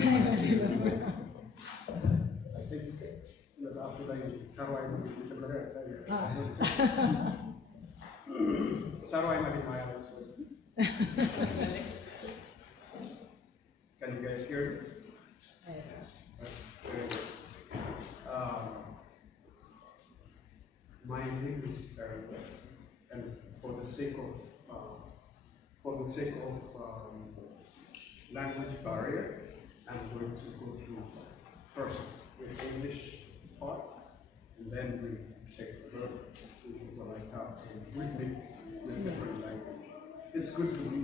I think that's after Sarway Can you guys hear me? My name is Eric, and for the sake of language barrier, I'm going to go through first with English part, and then we take the verb Wolayta and remix with different language. It's good to be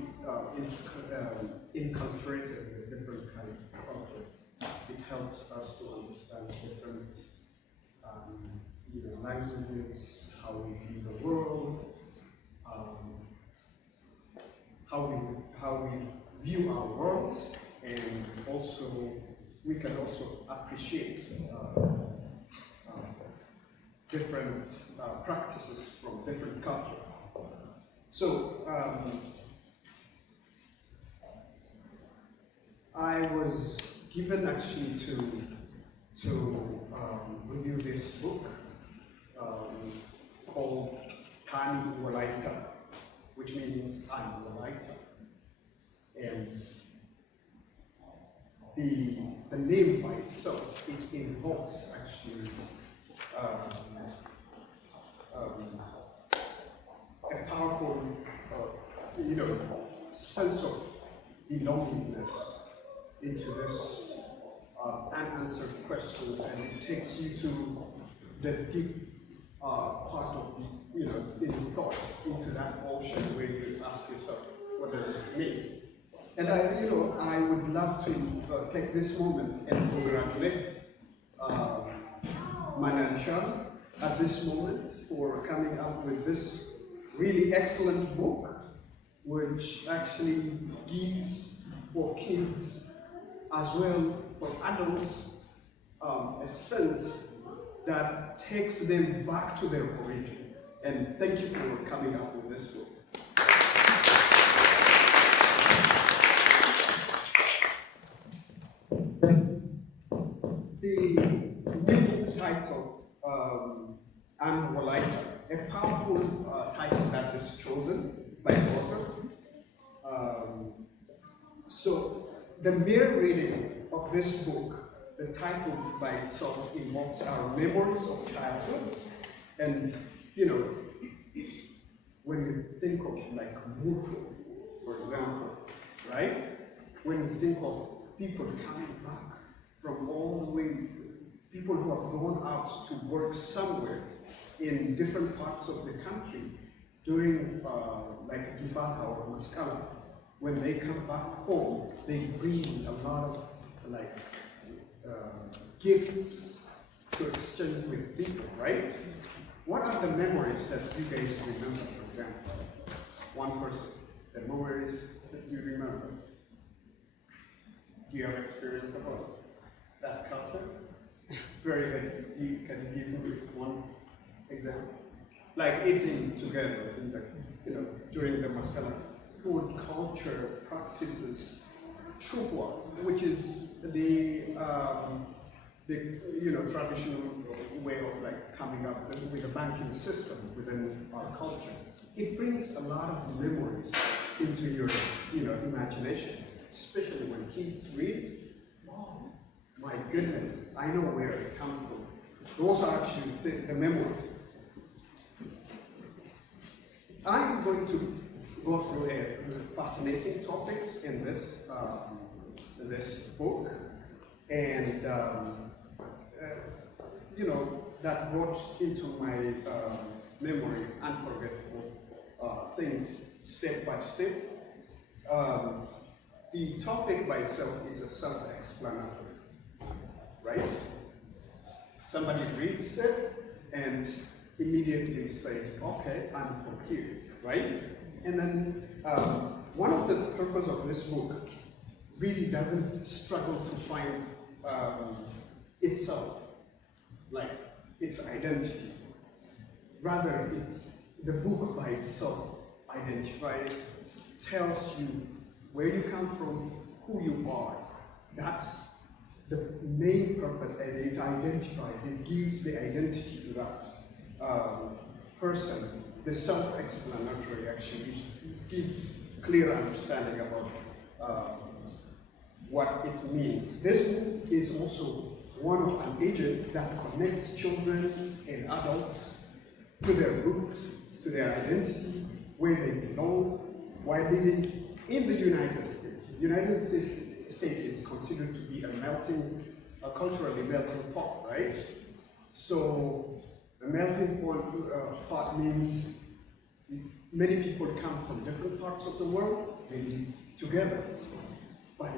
inculturated with different kinds of culture. It helps us to understand different languages, how we view the world, how we view our worlds, and also we can also appreciate different practices from different cultures. So I was given actually to review this book called Taani Wolayta, which means AM WOLAYTA. And the name by itself, it invokes actually a powerful sense of belongingness into this unanswered questions, and it takes you to the deep part of the in thought, into that ocean where you ask yourself, what does this mean? And I would love to take this moment and congratulate Manyahilishal at this moment for coming up with this really excellent book, which actually gives for kids as well for adults a sense that takes them back to their origin. And thank you for coming up with this book. The new book title, AM WOLAYTA, a powerful title that is chosen by the author. So the mere reading of this book, the title by itself invokes our memories of childhood. And when you think of like Mutu, for example, right? When you think of people coming back from all the way, people who have gone out to work somewhere in different parts of the country during like Gibata or Maskala, when they come back home, they bring a lot of like gifts to exchange with people, right? What are the memories that you guys remember, for example? One person, the memories that you remember. Do you have experience about that culture? Very good. Can you give me one example? Like eating together in the, during the Maskala, food culture practices, shufwa, which is the traditional way of like coming up with a banking system within our culture. It brings a lot of memories into your imagination, especially when kids read. Oh my goodness, I know where it comes from. Those are actually the memories. I'm going to go through a fascinating topics in this book, and that brought into my memory unforgettable things step by step. The topic by itself is a self-explanatory, right? Somebody reads it and immediately says, okay, I'm from here, right? And then one of the purpose of this book really doesn't struggle to find itself, like its identity. Rather, it's the book by itself identifies, tells you where you come from, who you are, That's the main purpose, and it identifies, it gives the identity to that person. The self-explanatory actually gives clear understanding about what it means. This book is also one of an agent that connects children and adults to their roots, to their identity, where they belong, while living in the United States. The United States is considered to be a culturally melting pot, right? So a melting pot means many people come from different parts of the world, they live together. By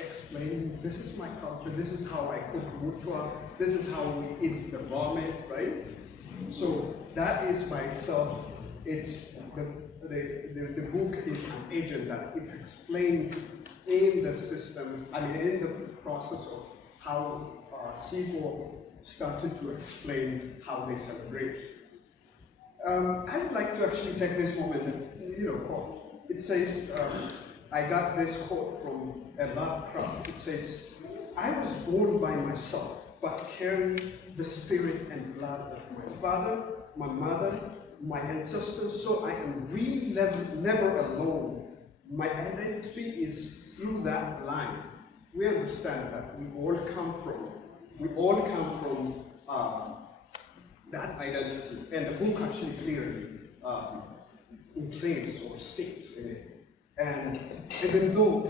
explaining, this is my culture, this is how I cook mutua, this is how we eat the ramen, right? So that is by itself, it's the book is an agent that it explains in the system, in the process of how SIGO started to explain how they celebrate. I would like to actually take this moment and quote. It says, I got this quote from a Lovecraft. It says, I was born by myself, but carry the spirit and blood of my father, my mother, my ancestors, so I am really never alone. My identity is through that line. We understand that we all come from that identity, and the book actually clearly includes or states in it. And even though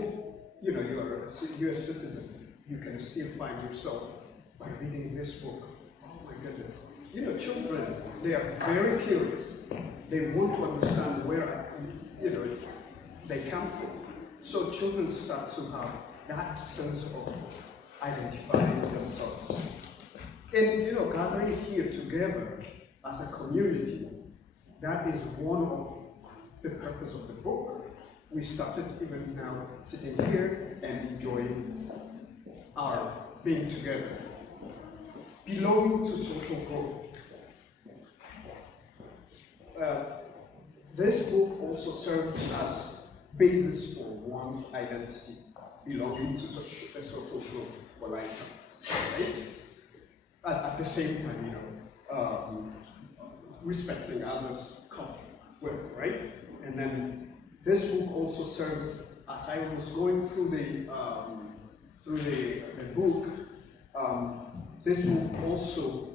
you're a citizen, you can still find yourself by reading this book. Oh my goodness! Children, they are very curious. They want to understand where they come from. So children start to have that sense of identifying themselves. And gathering here together as a community, that is one of the purpose of the book. We started even now sitting here and enjoying our being together. Belonging to social growth. This book also serves as basis for one's identity, belonging to a social group, right? At the same time, respecting others' culture, right? And then this book also serves, as I was going through the book, this book also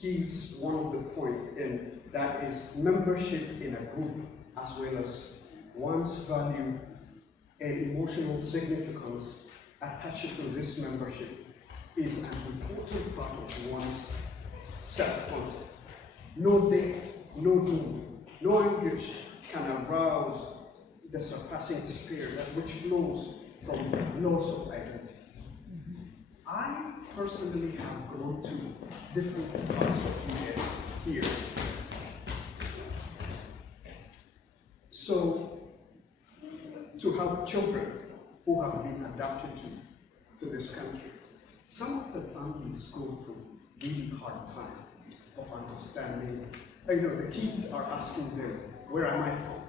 gives one of the points, and that is membership in a group, as well as one's value and emotional significance attached to this membership is an important part of one's self-concept. No death, no doom, no anguish can arouse the surpassing despair that which flows from loss of identity. I personally have gone to different parts of the US here. So, to help children who have been adopted to this country, some of the families go through really hard time of understanding. The kids are asking them, where am I from?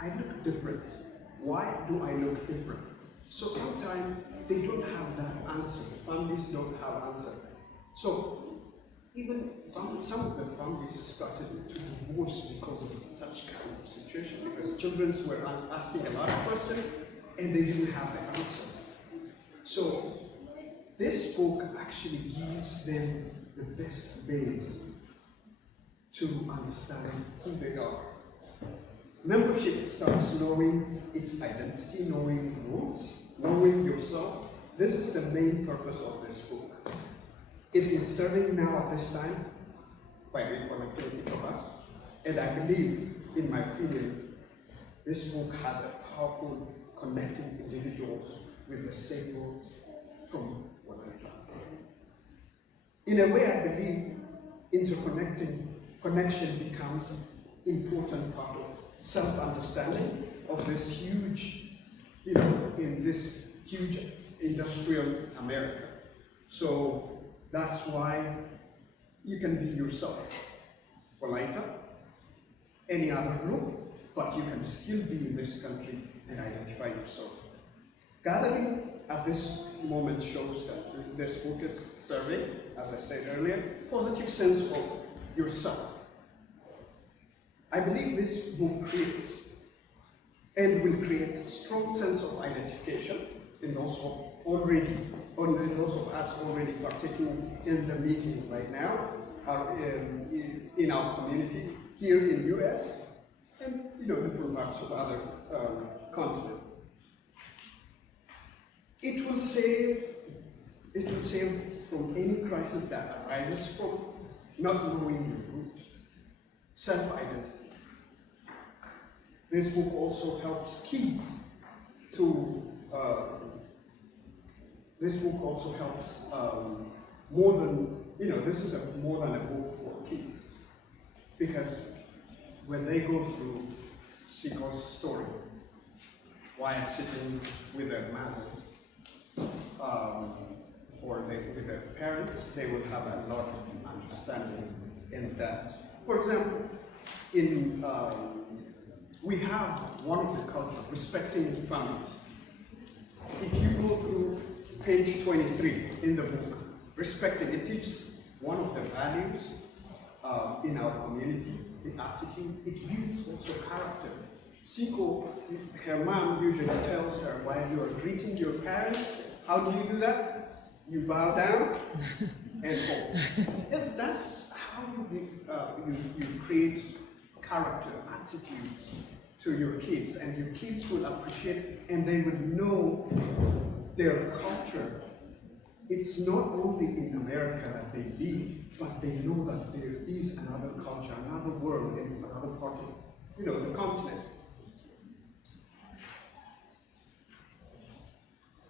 I look different. Why do I look different? So sometimes they don't have that answer. Families don't have answer. So even some of the families started to divorce because of such kind of situation, because children were asking a lot of questions and they didn't have the answer. So this book actually gives them the best base to understand who they are. Membership starts knowing its identity, knowing roots, knowing yourself. This is the main purpose of this book. It is serving now at this time by reconnecting each of us. And I believe, in my opinion, this book has a powerful connecting individuals with the same roots from Wolayta. In a way, I believe connection becomes important part of self-understanding of this huge, in this huge industrial America. So that's why you can be yourself, Wolayta, any other group, but you can still be in this country and identify yourself. Gathering at this moment shows that this book is serving, as I said earlier, positive sense of yourself. I believe this book creates and will create a strong sense of identification in those of us already partaking in the meeting right now, in our community here in US, and different parts of other continents. It will save from any crisis that arises from not knowing your roots, self-identity. This book also helps kids to. This book also helps more than this is more than a book for kids, because when they go through Siko's story while sitting with their mothers or with their parents, they will have a lot of understanding in that. For example, we have one of the culture, respecting families. If you go through page 23 in the book, respecting, it teaches one of the values in our community, the attitude. It builds also character. Siko, her mom usually tells her, while you are greeting your parents, how do you do that? You bow down and fall. And that's how you create character, attitudes to your kids, and your kids will appreciate, and they will know their culture. It's not only in America that they live, but they know that there is another culture, another world, in another part of the continent.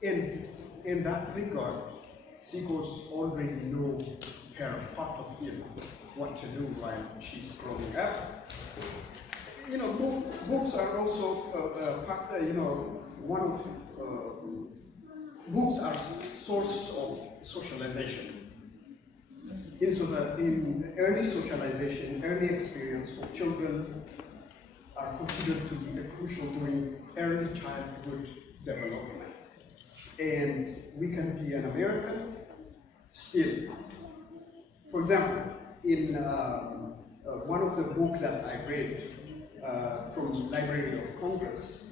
And in that regard, Siko's already know her part of what to do while she's growing up. Books are also one of books are source of socialization. In early socialization, early experience for children are considered to be crucial during early childhood development. And we can be an American still. For example, in one of the books that I read from Library of Congress,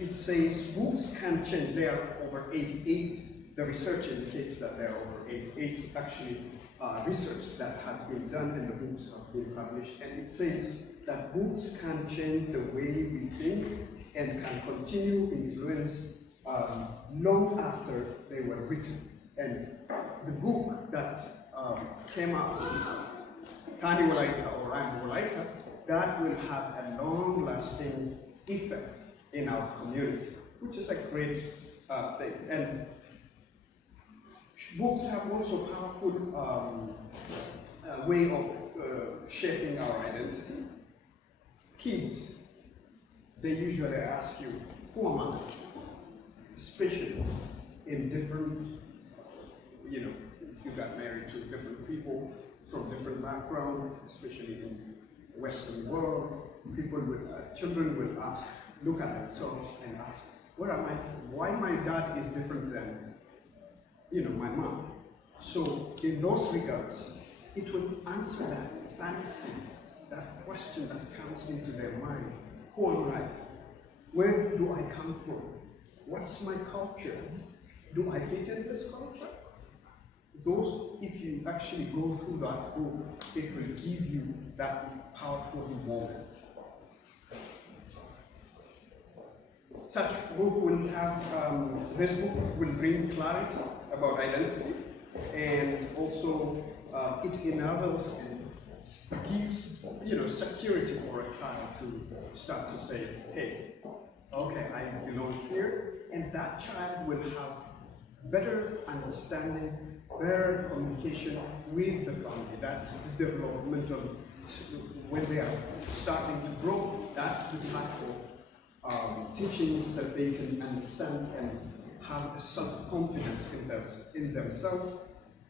it says books can change. There are over 88. The research indicates that there are over 88 actually research that has been done, and the books have been published. And it says that books can change the way we think and can continue influence long after they were written. And the book that came out, Taani Wolayta or AM WOLAYTA, that will have a long-lasting effect in our community, which is a great thing. And books have also powerful way of shaping our identity. Kids, they usually ask you, who am I? Especially in different, if you got married to different people from different backgrounds, especially in the Western world, children will ask, look at themselves and ask, where am I from? Why my dad is different than, my mom? So in those regards, it would answer that fantasy, that question that comes into their mind. Who am I? Where do I come from? What's my culture? Do I fit in this culture? If you actually go through that book, it will give you that powerful moment. Such book will have, this book will bring clarity about identity, and also it enables and gives, security for a child to start to say, hey, okay, I belong here, and that child will have better understanding, better communication with the family. That's the developmental, when they are starting to grow, that's the type of teachings that they can understand and have a self-confidence in themselves.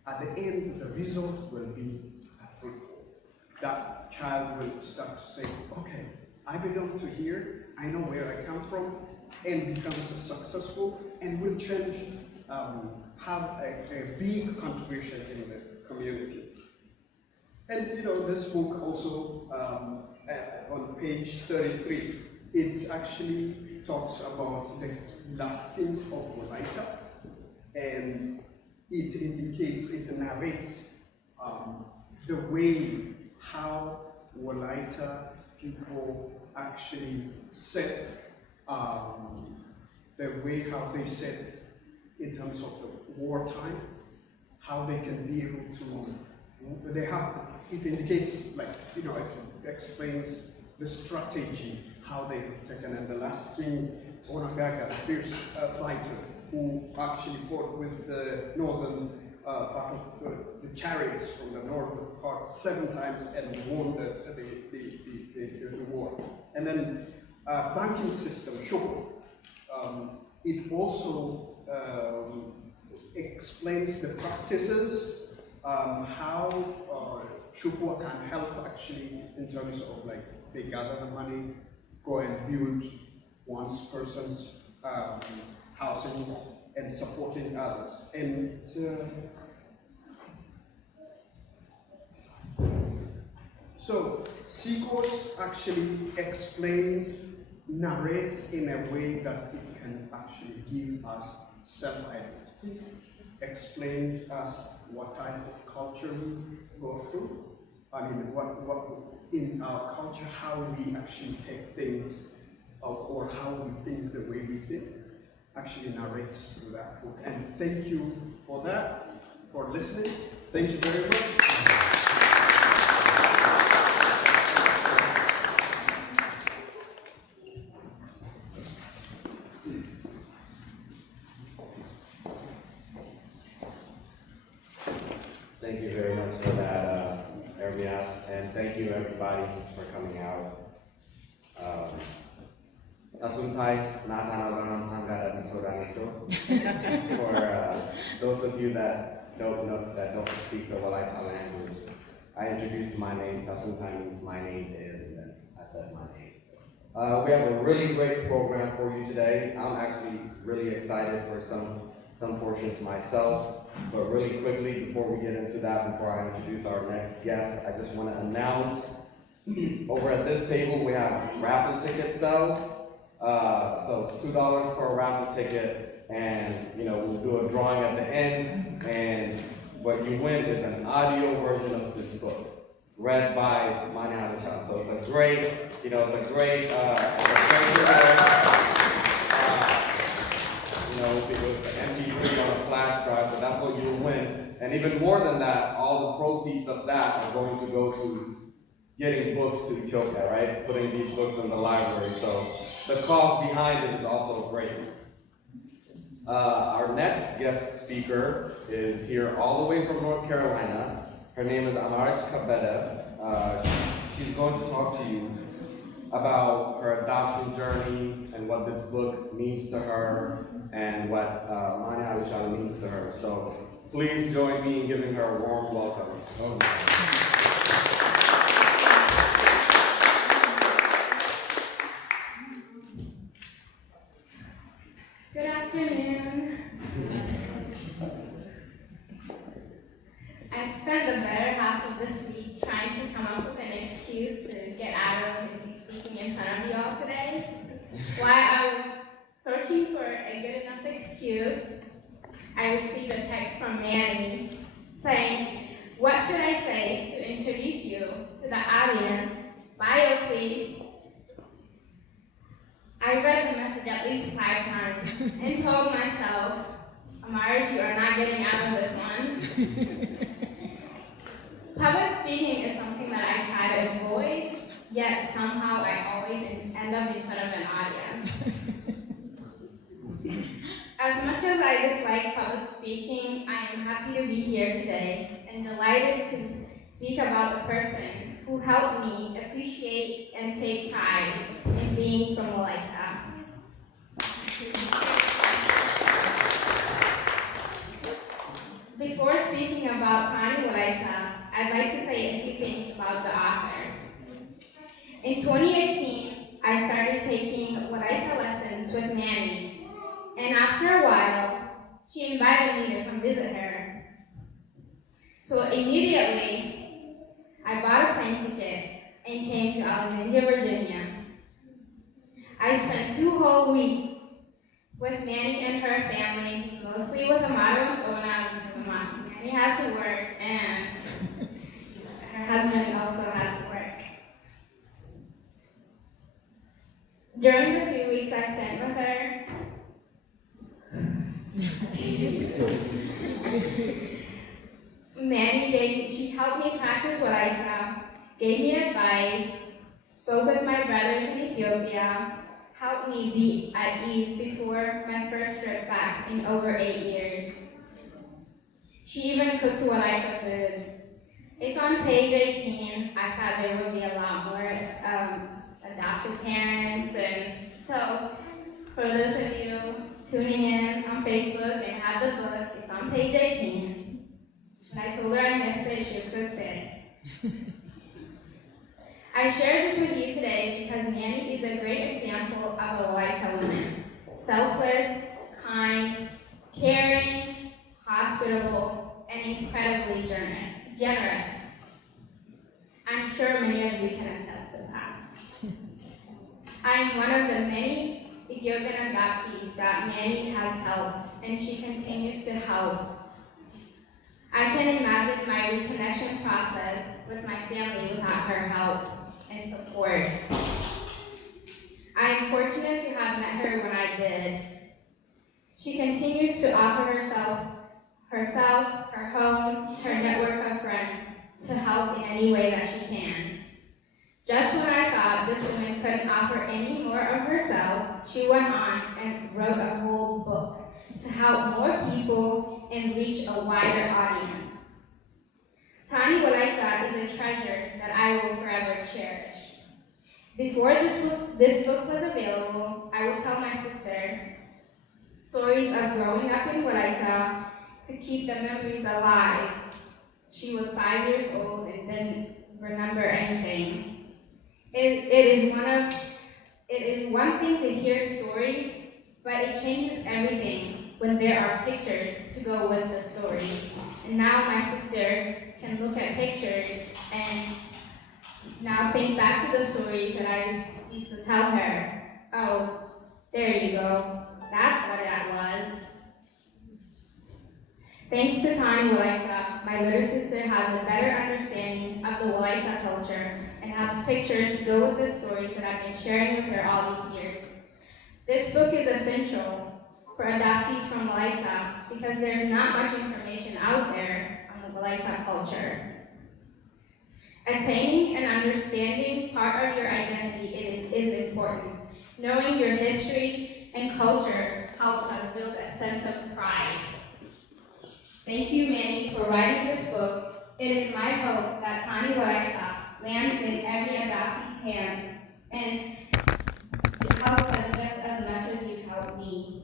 At the end, the result will be fruitful. That child will start to say, okay, I belong to here, I know where I come from, and becomes successful and will change, have a big contribution in the community. And you know, this book also, on page 33, it actually talks about the last king of Wolayta, and it indicates, it narrates the way how Wolayta people actually set, the way how they set in terms of the wartime, how they can be able to, they have, it indicates, like, you know, it explains the strategy, how they have taken, and the last king, Onagaga, a fierce fighter, who actually fought with the northern part of the chariots from the northern part 7 times and won the war. And then banking system, Shoko, it also explains the practices, how Shukwa can help actually in terms of, like, they gather the money, go and build one person's housings and supporting others. And so Seacourse actually explains, narrates in a way that it can actually give us self-identity, explains us what type of culture we go through. I mean, what in our culture, how we actually take things, or how we think the way we think, actually narrates through that book. And thank you for that, for listening. Thank you very much. Thank you very much for that, Ermias, and thank you everybody for coming out. For those of you that don't speak the Wolayta language, I introduced my name. Tasuntai means my name is, and then I said my name. We have a really great program for you today. I'm actually really excited for some portions myself. But really quickly, before we get into that, before I introduce our next guest, I just want to announce, over at this table, we have raffle ticket sales. So it's $2 per raffle ticket, and you know, we'll do a drawing at the end, and what you win is an audio version of this book, read by Manyahilishal. So it's a great, you know, it's a great you know, it was the MP3 on a flash drive, so that's what you'll win. And even more than that, all the proceeds of that are going to go to getting books to Ethiopia, right? Putting these books in the library. So the cause behind it is also great. Our next guest speaker is here all the way from North Carolina. Her name is Amarich Kabeda. She's going to talk to you about her adoption journey and what this book means to her and what Manyahilishal means to her. So please join me in giving her a warm welcome. Good afternoon. I spent the better half of this week trying to come up with an excuse to get out of speaking in front of you all today. While I was searching for a good enough excuse, I received a text from Manny saying, "What should I say to introduce you to the audience? Bio, please." I read the message at least 5 times and told myself, "Amarich, you are not getting out of this one." Public speaking is something that I try to avoid, yet somehow I always end up in front of an audience. As much as I dislike public speaking, I am happy to be here today and delighted to speak about the person who helped me appreciate and take pride in being from Wolayta. Before speaking about Taani Wolayta, I'd like to say a few things about the author. In 2018, I started taking Wolayta lessons with Manny, And after a while, she invited me to come visit her. So immediately, I bought a plane ticket and came to Alexandria, Virginia. I spent 2 whole weeks with Manny and her family, mostly with Amado and Ona, because Manny has to work and her husband also has to work. During the 2 weeks I spent with her, she helped me practice Wolayta, gave me advice, spoke with my brothers in Ethiopia, helped me be at ease before my first trip back in over 8 years. She even cooked Wolayta food. It's on page 18. I thought there would be a lot more adopted parents, and so for those of you tuning in on Facebook and have the book, it's on page 18. When I told her I missed it, she cooked it. I share this with you today because Manny is a great example of a Wolayta woman. Selfless, kind, caring, hospitable, and incredibly generous. I'm sure many of you can attest to that. I'm one of the many Ethiopian adoptees that Manny has helped, and she continues to help. I can imagine my reconnection process with my family without her help and support. I am fortunate to have met her when I did. She continues to offer herself, her home, her network of friends to help in any way that she can. Just when I thought this woman couldn't offer any more of herself, she went on and wrote a whole book to help more people and reach a wider audience. Taani Wolayta is a treasure that I will forever cherish. Before this book was available, I would tell my sister stories of growing up in Wolayta to keep the memories alive. She was 5 years old and didn't remember anything. It is one thing to hear stories, but it changes everything when there are pictures to go with the story. And now my sister can look at pictures and now think back to the stories that I used to tell her. Oh, there you go. That's what that was. Thanks to Taani Wolayta, my little sister has a better understanding of the Wolayta culture and has pictures to go with the stories that I've been sharing with her all these years. This book is essential for adoptees from Wolayta because there's not much information out there on the Wolayta culture. Attaining and understanding part of your identity is important. Knowing your history and culture helps us build a sense of pride. Thank you, Manny, for writing this book. It is my hope that Taani Wolayta lands in every adoptee's hands and it helps us just as much as you helped me,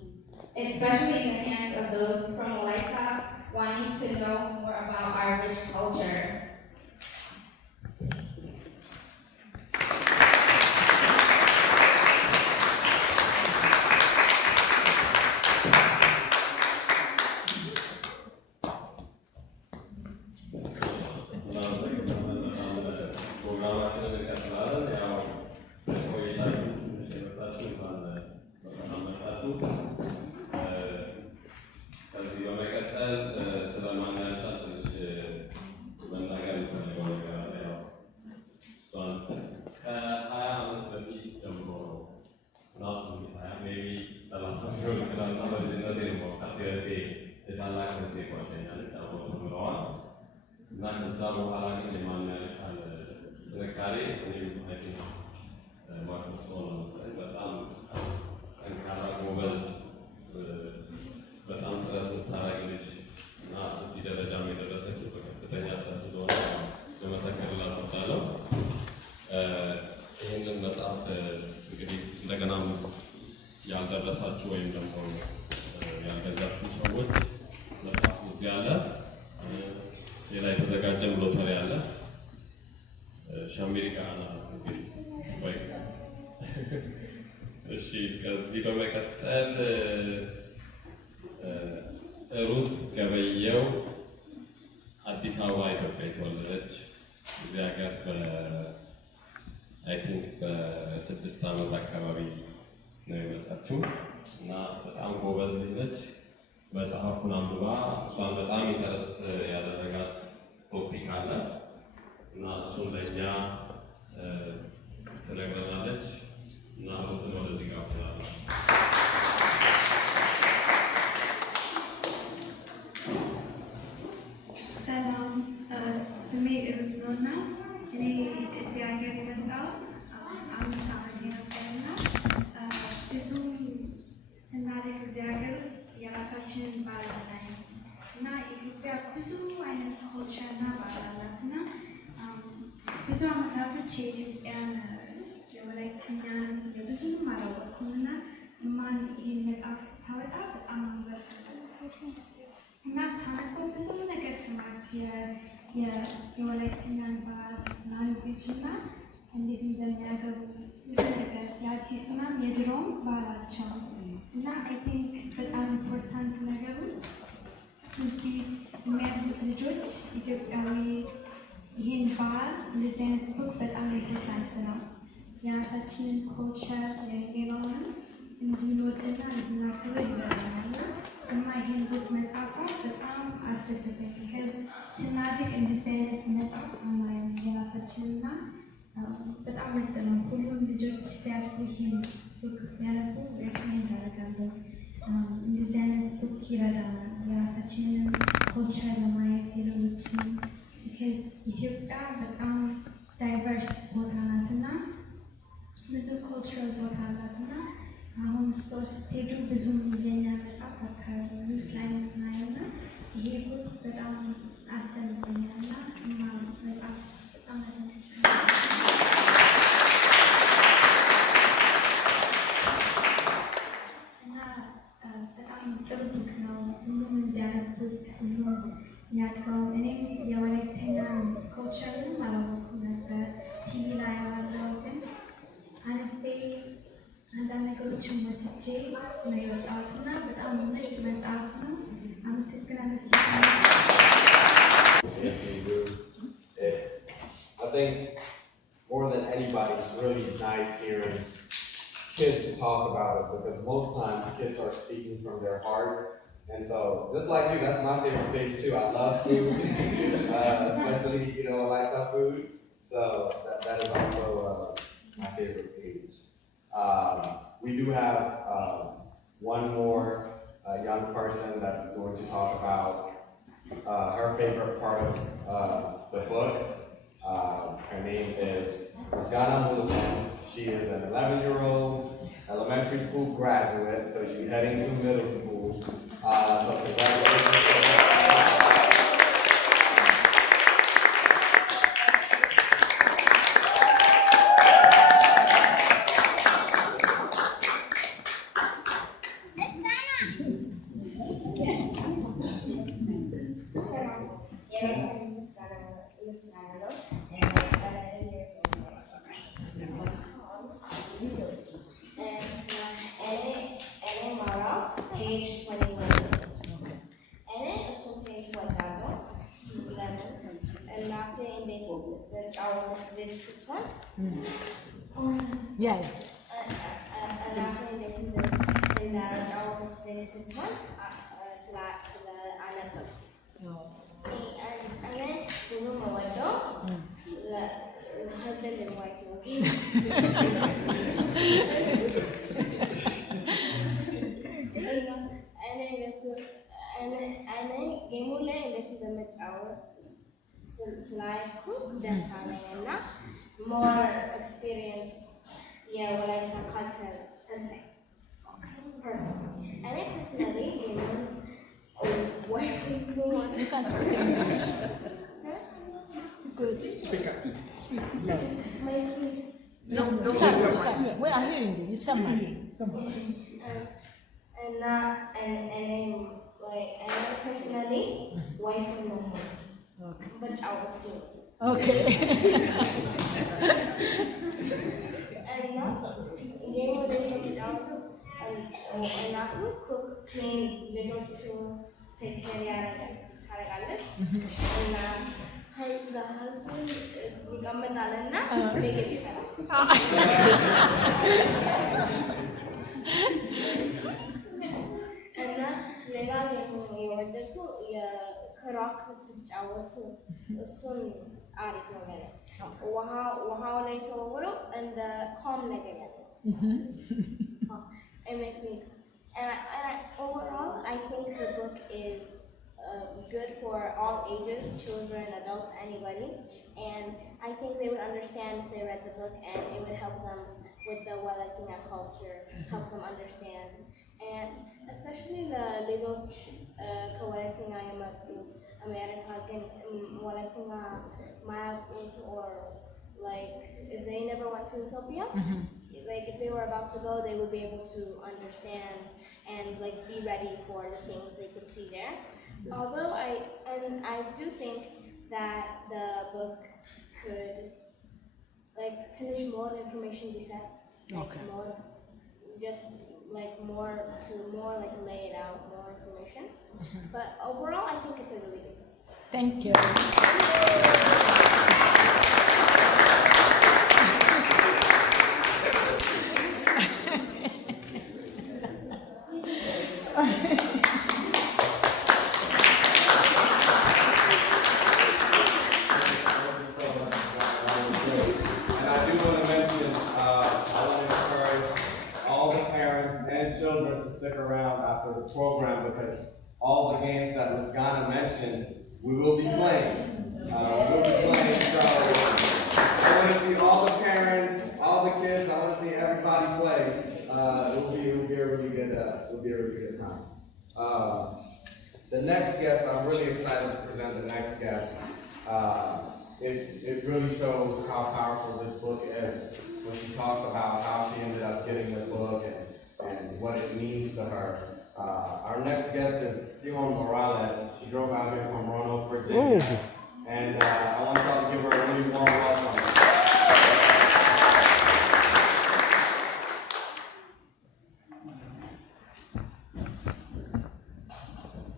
especially in the hands of those from Wolayta wanting to know more about our rich culture. ያልደረሳችሁ ወይም ደግሞ ያልገዛችሁ ሰዎች መጽሐፉ እዚህ አለ። ሌላ የተዘጋጀም ሎተሪ አለ። ሻምቤሪካ እንግዲህ ወይ እሺ፣ ከዚህ በመቀጠል ሩት ገበየው አዲስ አበባ ኢትዮጵያ የተወለደች እዚህ ሀገር አይ ቲንክ በ6 ዓመት አካባቢ ነው የመጣችው እና በጣም ጎበዝ ልጅ ነች። መጽሐፉን አንብባ እሷን በጣም ኢንተረስት ያደረጋት ቶፒክ አለ እና እሱን ለእኛ ትነግረናለች እና ሩትን ወደዚህ ጋብዛለሁ። ሰላም፣ ስሜ ሩት ነውና እኔ እዚህ ሀገር የመጣሁት 5 ዓመት ነበርና ብዙ ስናድግ እዚህ ሀገር ውስጥ የራሳችንን ባህል አናይም እና ኢትዮጵያ ብዙ አይነት ኮልቸር እና ባህል አላት እና ብዙ አመታቶች የኢትዮጵያን የወላይተኛን የብዙም አላወቅኩም እና እማን ይህን መጽሐፍ ስታወጣ በጣም አንበርክ እና ሳነበው ብዙ ነገር ተማርኩ። የወላይተኛን ባህል ላንጉዌጅ እና እንዴት እንደሚያገቡ ብዙ ነገር የአዲስና የድሮም ባህላቸው እና አይ ቲንክ በጣም ኢምፖርታንት ነገሩ እዚህ የሚያድጉት ልጆች ኢትዮጵያዊ ይህን ባህል እንደዚህ አይነት ቡክ በጣም ኢምፖርታንት ነው። የራሳችንን ኮልቸር የሌላውን እንድንወድና እንድናከብር ይረዳናል እና ይህን ቡክ መጽሐፏ በጣም አስደሰተኝ። ከዚ ስናድግ እንደዚህ አይነት መጽሐፍ አናይም የራሳችንና በጣም ምርጥ ነው። ሁሉም ልጆች ሲያድጉ ይህን ቡክ ያነቡ ሬኮሜንድ አደርጋለሁ። እንደዚህ አይነት ቡክ ይረዳናል የራሳችንን ኮልቸር ለማየት የሌሎችን ቢካዝ ኢትዮጵያ በጣም ዳይቨርስ ቦታ ናትና ብዙ ኮልቸራል ቦታ አላትና አሁን ስቶር ስትሄዱ ብዙ የኛ መጽሐፍ አካባቢ ኒውስ ላይ ምናየውና ይሄ ቡክ በጣም አስተምሮኛልና እና መጽሐፍ በጣም አደንቅሽ እና በጣም ጥሩ ቡክ ነው። ሁሉም እንዲያነቡት ሁሉም ያድገው። እኔም የወላይተኛን ኮልቸርን አላወኩም ነበር። ቲቪ ላይ ያዋለው ግን አነቤ አንዳንድ ነገሮችን ወስጄ ነው የወጣሁት እና በጣም ምርጥ መጽሐፍ ነው። አመሰግናለሁ። I think more than anybody, it's really nice hearing kids talk about it because most times kids are speaking from their heart. And so, just like you, that's my favorite page too. I love food, especially, I like that food. So that is also my favorite page. We do have one more young person that's going to talk about her favorite part of the book. Her name is Taani Wolayta. She is an 11-year-old elementary school graduate, so she's heading to middle school. So congratulations. Page 21. And then also page 11. And that's in our this one. Yeah. And that's in our this one. And then the room window. Husband and wife working. And then game ላይ እንደዚህ በመጫወት ስላልኩት ደስ አለኝ እና more experience የወላይታ culture ሰጠኝ personally. እኔ personally You can speak English. Good. Speak. We are hearing you. It's somebody. And personally, wife and mom. Okay. But our team. Okay. And now, game will take it out and not to cook clean little to take care ያደርጋለች እና ህዝብ ይቀመጣልና ምግብ ይሰራል። እና ሌላ የወደድኩ የክራክ ሲጫወቱ እሱን አሪፍ ነው ለኔ። ውሃው ላይ ሲወረወሩ እንደ calm ነገር ያለው it makes me overall I think the book is good for all ages, children, adults, anybody, and I think they would understand if they read the book, and it would help them with the Walaita culture, help them understand, and especially the little Walaita America Walaita or like if they never went to Ethiopia. Like if they were about to go, they would be able to understand and like be ready for the things they could see there. Although I do think that the book could like finish more information be set, like Okay. more just like more like lay it out more information. But overall, I think it's a really good book. Thank you. Stick around after the program because all the games that Ms. Ghana mentioned, we will be playing. So I want to see all the parents, all the kids. I want to see everybody play. It will be a really good time. The next guest, I'm really excited to present the next guest. It really shows how powerful this book is when she talks about how she ended up getting the book and what it means to her. Our next guest is Simon Morales. She drove out here from Roanoke, Virginia. And I want y'all to give her a really warm welcome.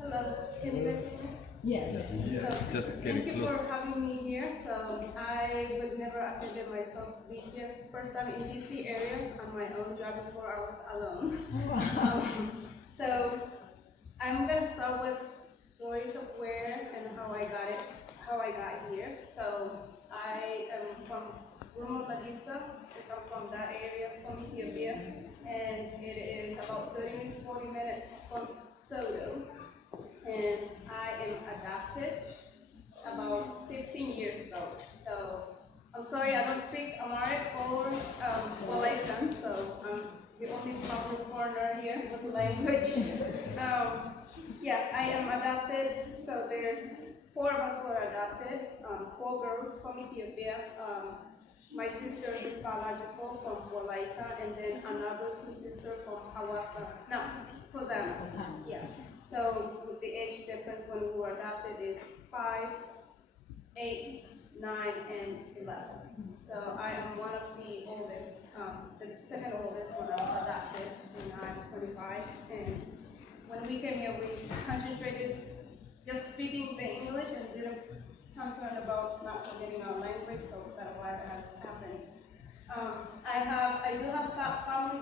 Hello, can you guys hear me? Yes. Just Thank getting you close. for having me here. So I would never attended myself being here. First time in DC area on my own, driving 4 hours alone. So I'm gonna start with stories of where and how I got here. So I am from Manyahilishal. I come from that area, from Ethiopia, and it is about 30 to 40 minutes from Sodo. And I am adopted about 15 years ago. So I'm sorry I don't speak Amharic or Wolaytan, so I'm the only public foreigner here with the language. Yeah, I am adopted. So there's 4 of us who are adopted, 4 girls from Ethiopia. My sister is biological from Wolayta, and then another 2 sisters from Hawassa. No, Hosanna. Yeah. So the age difference when we were adopted is 5, 8, 9, and 11. So I am one of the oldest, the second oldest when I was adopted, and I'm 25. And when we came here, we concentrated just speaking the English and didn't concern about not forgetting our language, so that's why that has happened. I do have family